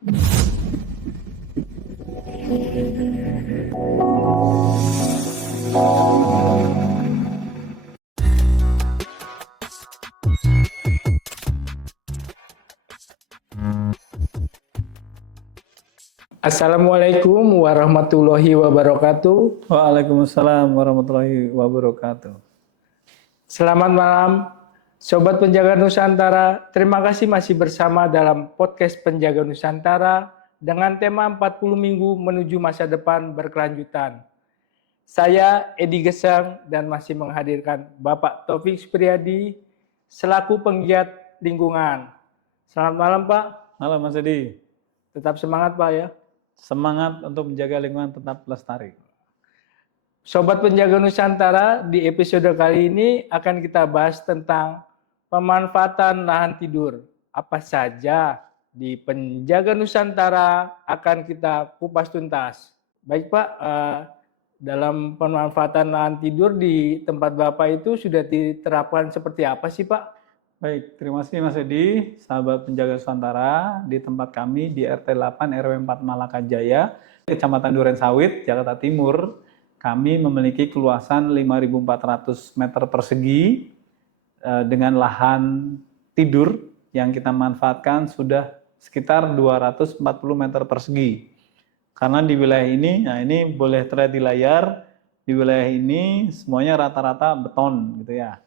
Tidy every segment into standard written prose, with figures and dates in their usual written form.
Assalamualaikum warahmatullahi wabarakatuh. Waalaikumsalam warahmatullahi wabarakatuh. Selamat malam, Sobat Penjaga Nusantara. Terima kasih masih bersama dalam podcast Penjaga Nusantara dengan tema 40 minggu menuju masa depan berkelanjutan. Saya Edi Gesang dan masih menghadirkan Bapak Taufik Supriyadi selaku penggiat lingkungan. Selamat malam Pak. Malam Mas Edi. Tetap semangat Pak ya. Semangat untuk menjaga lingkungan tetap lestari. Sobat Penjaga Nusantara, di episode kali ini akan kita bahas tentang pemanfaatan lahan tidur. Apa saja di Penjaga Nusantara akan kita kupas tuntas. Baik Pak, dalam pemanfaatan lahan tidur di tempat Bapak itu sudah diterapkan seperti apa sih Pak? Baik, terima kasih Mas Edi, sahabat Penjaga Nusantara. Di tempat kami di RT 8 RW 4 Malakajaya, Kecamatan Durensawit, Jakarta Timur, kami memiliki keluasan 5.400 meter persegi dengan lahan tidur yang kita manfaatkan sudah sekitar 240 meter persegi. Karena di wilayah ini, nah ini boleh terlihat di layar, di wilayah ini semuanya rata-rata beton gitu ya.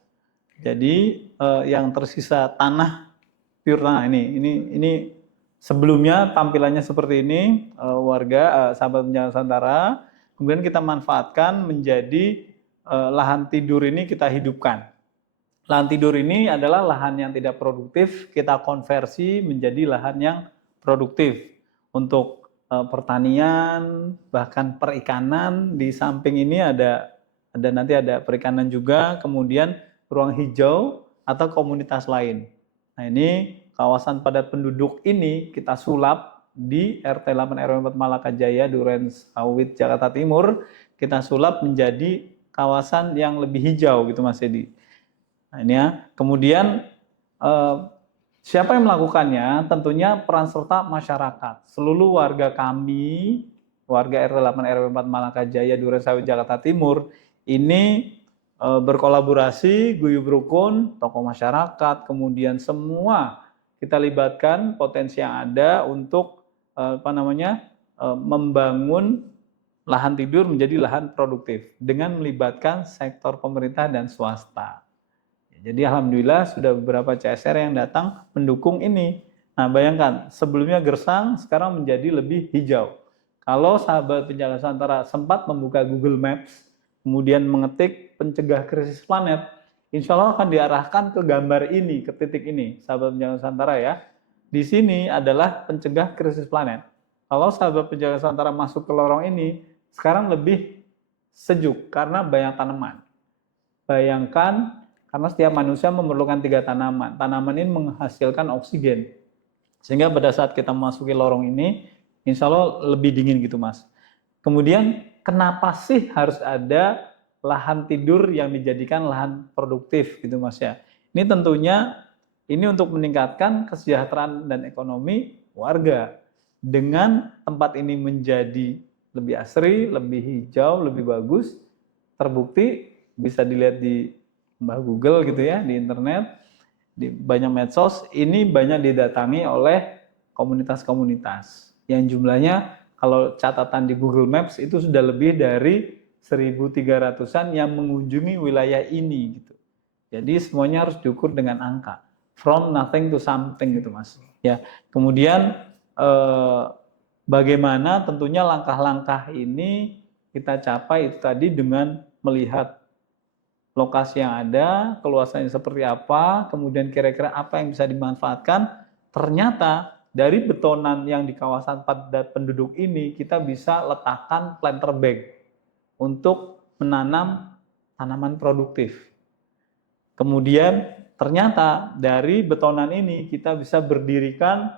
Jadi yang tersisa tanah pure tanah ini sebelumnya tampilannya seperti ini, warga sahabat Penjaga Nusantara, kemudian kita manfaatkan menjadi lahan tidur ini kita hidupkan. Lahan tidur ini adalah lahan yang tidak produktif, kita konversi menjadi lahan yang produktif untuk pertanian, bahkan perikanan. Di samping ini nanti ada perikanan juga, kemudian ruang hijau atau komunitas lain. Nah ini kawasan padat penduduk ini kita sulap di RT 8 RW 4 Malakajaya, Durensawit, Jakarta Timur. Kita sulap menjadi kawasan yang lebih hijau gitu Mas Edi. Nah ini ya. Kemudian siapa yang melakukannya? Tentunya peran serta masyarakat. Seluruh warga kami, warga RT 8 RW 4 Malakajaya, Durensawit, Jakarta Timur, ini berkolaborasi, guyub rukun, tokoh masyarakat, kemudian semua kita libatkan potensi yang ada untuk membangun lahan tidur menjadi lahan produktif dengan melibatkan sektor pemerintah dan swasta. Jadi alhamdulillah sudah beberapa CSR yang datang mendukung ini. Nah bayangkan, sebelumnya gersang, sekarang menjadi lebih hijau. Kalau sahabat Penjaga Nusantara sempat membuka Google Maps, kemudian mengetik pencegah krisis planet, insya Allah akan diarahkan ke gambar ini, ke titik ini, sahabat Penjaga Nusantara ya. Di sini adalah pencegah krisis planet. Kalau sahabat Penjaga Nusantara masuk ke lorong ini, sekarang lebih sejuk karena banyak tanaman. Bayangkan, karena setiap manusia memerlukan 3 tanaman. Tanaman ini menghasilkan oksigen. Sehingga pada saat kita memasuki lorong ini, insya Allah lebih dingin gitu Mas. Kemudian, kenapa sih harus ada lahan tidur yang dijadikan lahan produktif gitu Mas ya? Ini tentunya ini untuk meningkatkan kesejahteraan dan ekonomi warga. Dengan tempat ini menjadi lebih asri, lebih hijau, lebih bagus, terbukti bisa dilihat di Google gitu ya, di internet, di banyak medsos, ini banyak didatangi oleh komunitas-komunitas yang jumlahnya kalau catatan di Google Maps itu sudah lebih dari 1.300-an yang mengunjungi wilayah ini gitu. Jadi semuanya harus diukur dengan angka, from nothing to something gitu Mas. Ya, kemudian bagaimana tentunya langkah-langkah ini kita capai itu tadi dengan melihat lokasi yang ada, keluasannya seperti apa, kemudian kira-kira apa yang bisa dimanfaatkan. Ternyata dari betonan yang di kawasan padat penduduk ini kita bisa letakkan planter bag untuk menanam tanaman produktif. Kemudian ternyata dari betonan ini kita bisa berdirikan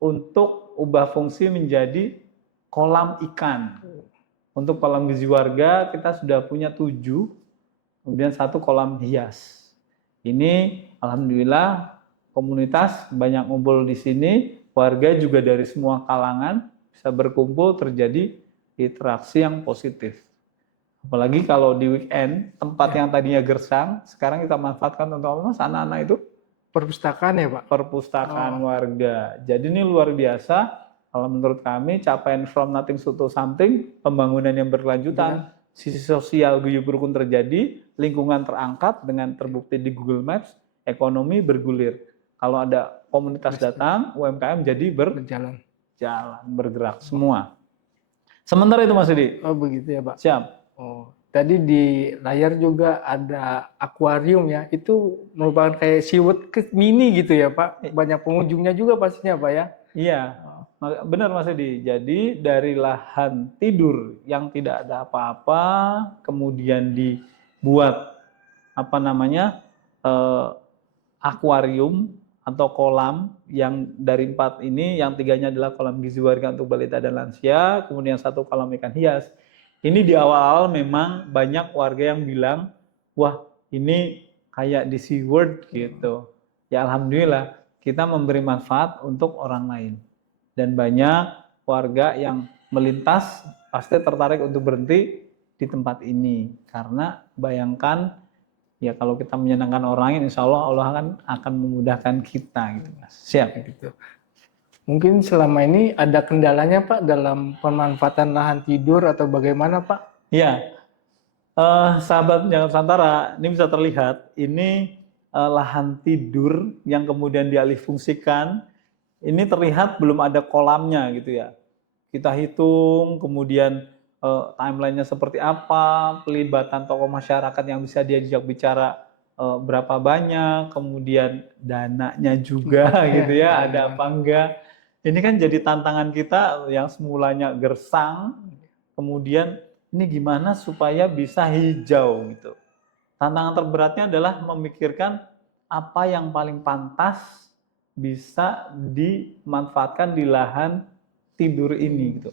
untuk ubah fungsi menjadi kolam ikan. Untuk kolam gizi warga kita sudah punya 7, kemudian 1 kolam hias. Ini alhamdulillah komunitas banyak ngumpul di sini, warga juga dari semua kalangan bisa berkumpul, terjadi interaksi yang positif. Apalagi kalau di weekend, tempat yang tadinya gersang, sekarang kita manfaatkan untuk apa Mas? Anak-anak itu Perpustakaan ya Pak? perpustakaan warga. Jadi ini luar biasa. Kalau menurut kami, capaian from nothing to something, pembangunan yang berkelanjutan, sisi sosial guyup rukun terjadi, lingkungan terangkat dengan terbukti di Google Maps, ekonomi bergulir. Kalau ada komunitas datang, UMKM jadi Berjalan. bergerak semua. Sementara itu Mas Edi. Oh begitu ya Pak? Siap. Oh, tadi di layar juga ada akuarium ya, itu merupakan kayak SeaWorld mini gitu ya Pak? Banyak pengunjungnya juga pastinya Pak ya? Iya, benar Mas Edi. Jadi dari lahan tidur yang tidak ada apa-apa, kemudian dibuat akuarium atau kolam yang dari 4 ini, yang 3-nya adalah kolam gizi warga untuk balita dan lansia, kemudian 1 kolam ikan hias. Ini di awal-awal memang banyak warga yang bilang, wah ini kayak di SeaWorld gitu. Ya alhamdulillah kita memberi manfaat untuk orang lain. Dan banyak warga yang melintas pasti tertarik untuk berhenti di tempat ini. Karena bayangkan, ya kalau kita menyenangkan orang lain, insya Allah akan memudahkan kita. Gitu. Siap. Gitu. Mungkin selama ini ada kendalanya Pak dalam pemanfaatan lahan tidur atau bagaimana Pak? Ya, sahabat Penjaga Nusantara, ini bisa terlihat, ini lahan tidur yang kemudian dialihfungsikan. Ini terlihat belum ada kolamnya gitu ya. Kita hitung, kemudian timelinenya seperti apa, pelibatan tokoh masyarakat yang bisa diajak bicara berapa banyak, kemudian dananya juga gitu ya, ada apa enggak. Ini kan jadi tantangan kita yang semulanya gersang, kemudian ini gimana supaya bisa hijau gitu. Tantangan terberatnya adalah memikirkan apa yang paling pantas bisa dimanfaatkan di lahan tidur ini gitu.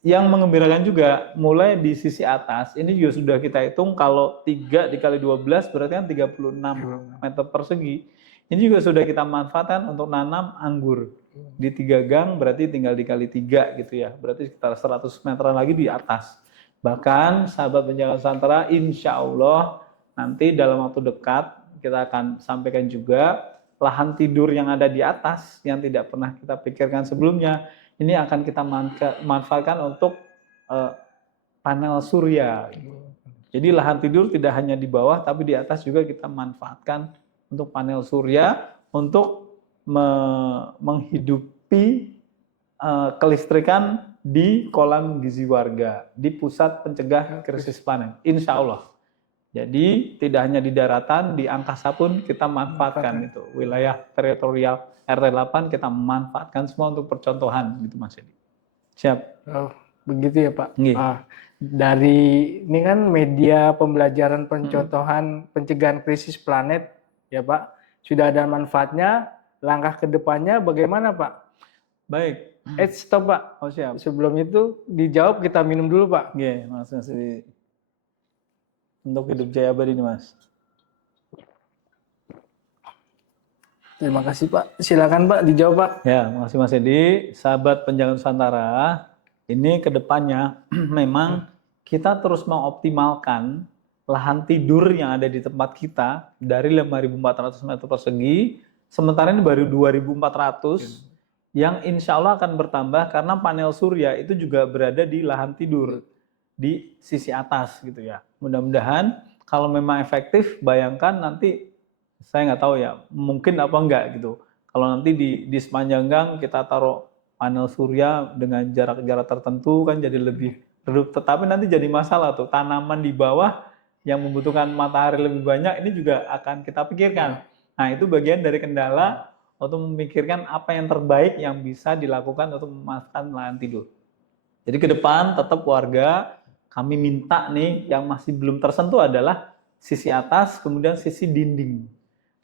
Yang mengembirakan juga, mulai di sisi atas, ini juga sudah kita hitung kalau 3 dikali 12 berarti kan 36 meter persegi. Ini juga sudah kita manfaatkan untuk nanam anggur. Di 3 gang berarti tinggal dikali 3 gitu ya. Berarti sekitar 100 meteran lagi di atas. Bahkan sahabat Penjaga Nusantara, insya Allah nanti dalam waktu dekat kita akan sampaikan juga lahan tidur yang ada di atas yang tidak pernah kita pikirkan sebelumnya, ini akan kita manfaatkan untuk panel surya. Jadi lahan tidur tidak hanya di bawah, tapi di atas juga kita manfaatkan untuk panel surya untuk menghidupi kelistrikan di kolam gizi warga, di pusat pencegah krisis planet, insya Allah. Jadi tidak hanya di daratan, di angkasa pun kita manfaatkan itu. Wilayah teritorial RT 8 kita manfaatkan semua untuk percontohan gitu Mas Edi. Siap. Oh, begitu ya Pak. Nggih. Dari ini kan media pembelajaran pencontohan pencegahan krisis planet ya Pak. Sudah ada manfaatnya, langkah ke depannya bagaimana Pak? Baik. Stop Pak. Oh siap. Sebelum itu dijawab kita minum dulu Pak. Nggih, Mas Edi. Untuk hidup jaya abadi ini Mas. Terima kasih Pak. Silakan Pak dijawab Pak. Ya, terima kasih Mas Edi. Sahabat Penjaga Nusantara, ini ke depannya memang kita terus mengoptimalkan lahan tidur yang ada di tempat kita dari 5.400 meter persegi, sementara ini baru 2.400 yang insya Allah akan bertambah karena panel surya itu juga berada di lahan tidur di sisi atas gitu ya. Mudah-mudahan kalau memang efektif, bayangkan nanti saya nggak tahu ya, mungkin apa enggak gitu. Kalau nanti di sepanjang gang kita taruh panel surya dengan jarak-jarak tertentu kan jadi lebih redup. Tetapi nanti jadi masalah tuh, tanaman di bawah yang membutuhkan matahari lebih banyak ini juga akan kita pikirkan. Nah itu bagian dari kendala untuk memikirkan apa yang terbaik yang bisa dilakukan untuk memanfaatkan lahan tidur. Jadi ke depan tetap warga kami minta nih yang masih belum tersentuh adalah sisi atas, kemudian sisi dinding.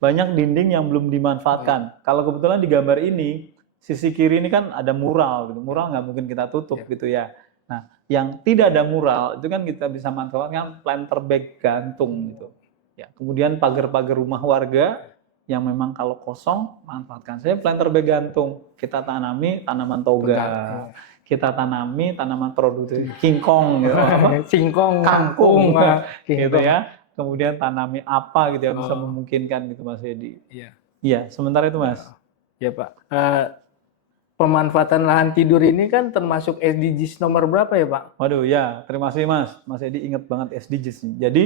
Banyak dinding yang belum dimanfaatkan. Kalau kebetulan di gambar ini, sisi kiri ini kan ada mural, gitu. Mural nggak mungkin kita tutup gitu ya. Nah, yang tidak ada mural itu kan kita bisa manfaatkan planter bag gantung gitu. Ya, kemudian pagar-pagar rumah warga yang memang kalau kosong manfaatkan. Saya planter bag gantung, kita tanami tanaman toga, kita tanami tanaman produktif, kingkong gitu, singkong, kangkung, gitu kingkong. ya. Kemudian tanami apa gitu yang bisa memungkinkan gitu Mas Edi. Iya. Iya, sementara itu Mas. Ya Pak. Pemanfaatan lahan tidur ini kan termasuk SDGs nomor berapa ya Pak? Waduh ya, terima kasih Mas. Mas Edi ingat banget SDGs nih. Jadi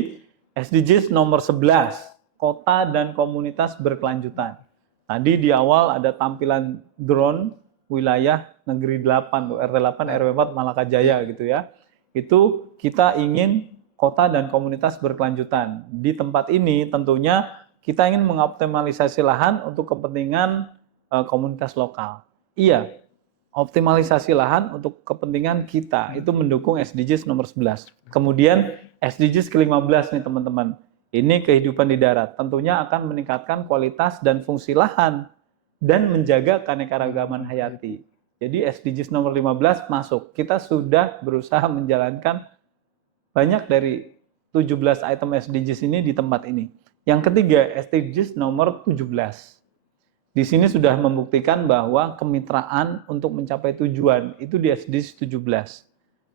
SDGs nomor 11, kota dan komunitas berkelanjutan. Tadi di awal ada tampilan drone wilayah negeri 8 tuh, RT 8 RW 4 Malakajaya gitu ya. Itu kita ingin kota dan komunitas berkelanjutan. Di tempat ini tentunya kita ingin mengoptimalisasi lahan untuk kepentingan komunitas lokal. Iya, optimalisasi lahan untuk kepentingan kita itu mendukung SDGs nomor 11. Kemudian SDGs ke-15 nih teman-teman. Ini kehidupan di darat. Tentunya akan meningkatkan kualitas dan fungsi lahan dan menjaga keanekaragaman hayati. Jadi SDGs nomor 15 masuk. Kita sudah berusaha menjalankan banyak dari 17 item SDGs ini di tempat ini. Yang ketiga, SDGs nomor 17. Di sini sudah membuktikan bahwa kemitraan untuk mencapai tujuan itu di SDGs 17.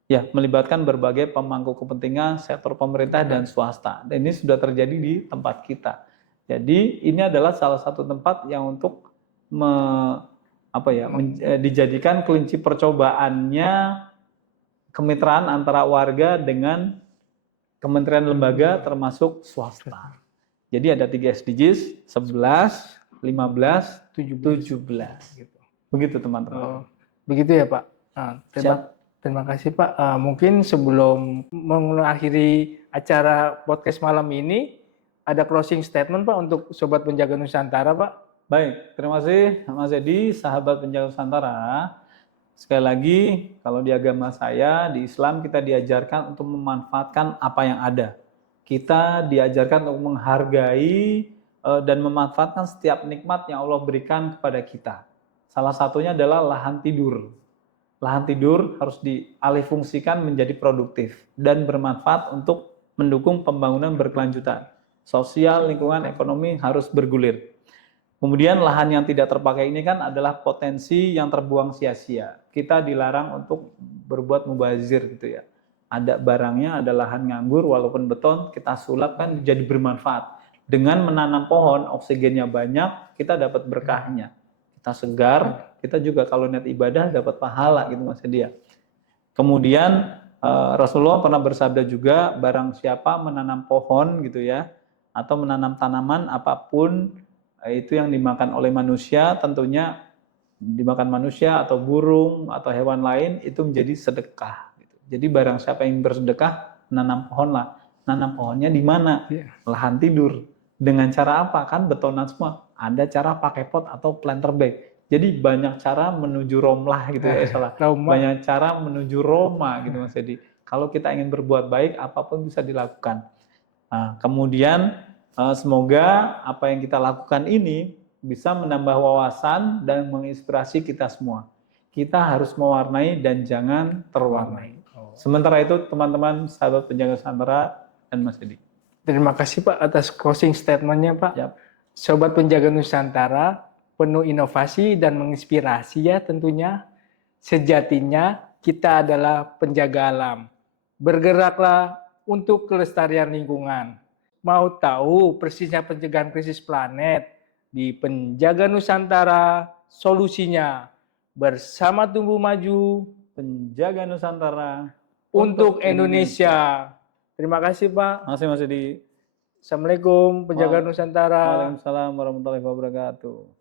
Ya, melibatkan berbagai pemangku kepentingan sektor pemerintah dan swasta. Dan ini sudah terjadi di tempat kita. Jadi ini adalah salah satu tempat yang untuk dijadikan kelinci percobaannya kemitraan antara warga dengan kementerian lembaga termasuk swasta. Jadi ada 3 SDGs, 11, 15, 17 gitu. Begitu teman-teman. Begitu ya Pak. Terima kasih Pak. Mungkin sebelum mengakhiri acara podcast malam ini, ada closing statement Pak untuk Sobat Penjaga Nusantara Pak. Baik, terima kasih Mas Edi, sahabat Penjaga Nusantara. Sekali lagi, kalau di agama saya, di Islam kita diajarkan untuk memanfaatkan apa yang ada. Kita diajarkan untuk menghargai dan memanfaatkan setiap nikmat yang Allah berikan kepada kita. Salah satunya adalah lahan tidur. Lahan tidur harus dialihfungsikan menjadi produktif dan bermanfaat untuk mendukung pembangunan berkelanjutan. Sosial, lingkungan, ekonomi harus bergulir. Kemudian lahan yang tidak terpakai ini kan adalah potensi yang terbuang sia-sia. Kita dilarang untuk berbuat mubazir gitu ya. Ada barangnya, ada lahan nganggur walaupun beton, kita sulap kan jadi bermanfaat. Dengan menanam pohon, oksigennya banyak, kita dapat berkahnya. Kita segar, kita juga kalau niat ibadah dapat pahala gitu Mas Edi. Kemudian Rasulullah pernah bersabda juga, barang siapa menanam pohon gitu ya, atau menanam tanaman apapun itu yang dimakan oleh manusia, tentunya dimakan manusia atau burung atau hewan lain itu menjadi sedekah. Gitu. Jadi barang siapa yang bersedekah, menanam pohon lah. Nanam pohonnya di mana? Lahan tidur. Dengan cara apa? Kan betonan semua. Ada cara pakai pot atau planter bag. Jadi banyak cara menuju Romlah gitu ya, salah. Banyak cara menuju Roma gitu Mas Edi. Kalau kita ingin berbuat baik, apapun bisa dilakukan. Nah, kemudian semoga apa yang kita lakukan ini bisa menambah wawasan dan menginspirasi kita semua. Kita harus mewarnai dan jangan terwarnai. Sementara itu teman-teman sahabat Penjaga Nusantara dan Mas Edi. Terima kasih Pak atas closing statement-nya Pak. Yap. Sobat Penjaga Nusantara, penuh inovasi dan menginspirasi ya tentunya. Sejatinya kita adalah penjaga alam. Bergeraklah untuk kelestarian lingkungan. Mau tahu persisnya pencegahan krisis planet? Di Penjaga Nusantara, solusinya bersama tumbuh maju. Penjaga Nusantara untuk Indonesia. Terima kasih Pak. Terima kasih Mas Edi. Assalamualaikum Penjaga Nusantara. Waalaikumsalam warahmatullahi wabarakatuh.